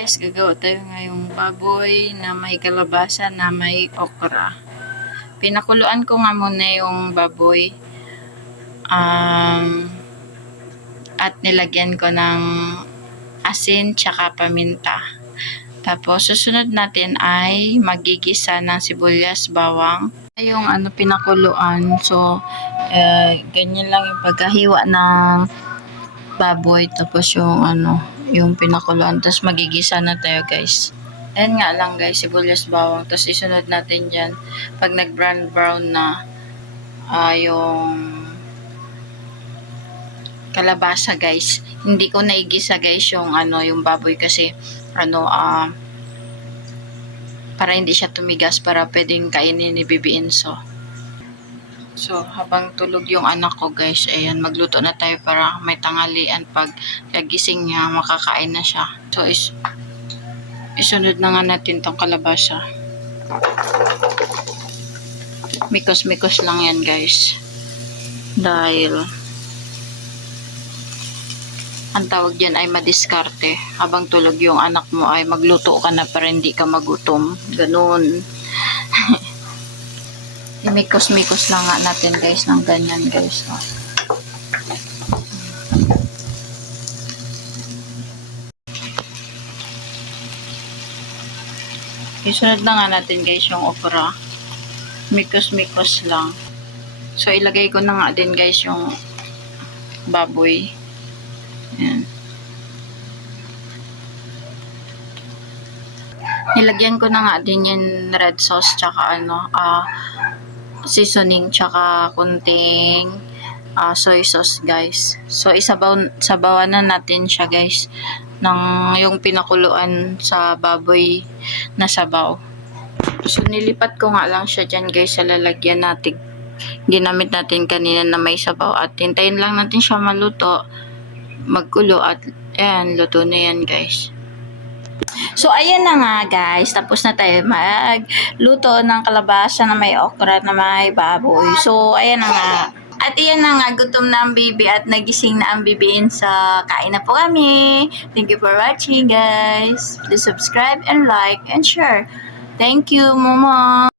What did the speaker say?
Guys, gagawa tayo ngayong baboy na may kalabasa na may okra. Pinakuluan ko nga muna yung baboy. At nilagyan ko ng asin tsaka paminta. Tapos, susunod natin ay magigisa ng sibuyas, bawang. Yung pinakuluan. So, ganyan lang yung pagkahiwa ng baboy. Tapos yung pinakuluan. Tapos magigisa na tayo, guys. Ayan nga lang, guys, sibuyas, bawang. Tapos isunod natin dyan. Pag nag-brown na yung kalabasa, guys. Hindi ko naigisa, guys, yung yung baboy kasi para hindi siya tumigas, para pwedeng kainin ni Bibi Inso. So, habang tulog yung anak ko, guys, ayan, magluto na tayo para may tanghalian. Pag kagising niya, makakain na siya. So, isunod na nga natin tong kalabasa. Mikos-mikos lang yan, guys. Dahil ang tawag dyan ay madiskarte. Habang tulog yung anak mo ay magluto ka na para hindi ka magutom. Ganun. Imikos-mikos lang nga natin, guys, ng ganyan, guys. Isunod na nga natin, guys, yung okra. Mikos-mikos lang. So, ilagay ko na nga din, guys, yung baboy. Ayan. Nilagyan ko na nga din yung red sauce tsaka seasoning tsaka kunting soy sauce, guys. So sabawan na natin siya, guys, ng yung pinakuluan sa baboy na sabaw. So nilipat ko nga lang siya dyan, guys, sa lalagyan natin. Ginamit natin kanina na may sabaw at hintayin lang natin siya maluto, magkulo at ayan, luto na yan, guys. So, ayan na nga, guys. Tapos na tayo magluto ng kalabasa na may okra na may baboy. So, ayan na nga. At ayan na nga, gutom na ang baby at nagising na ang bibiin sa kain na po kami. Thank you for watching, guys. Please subscribe and like and share. Thank you, Mama.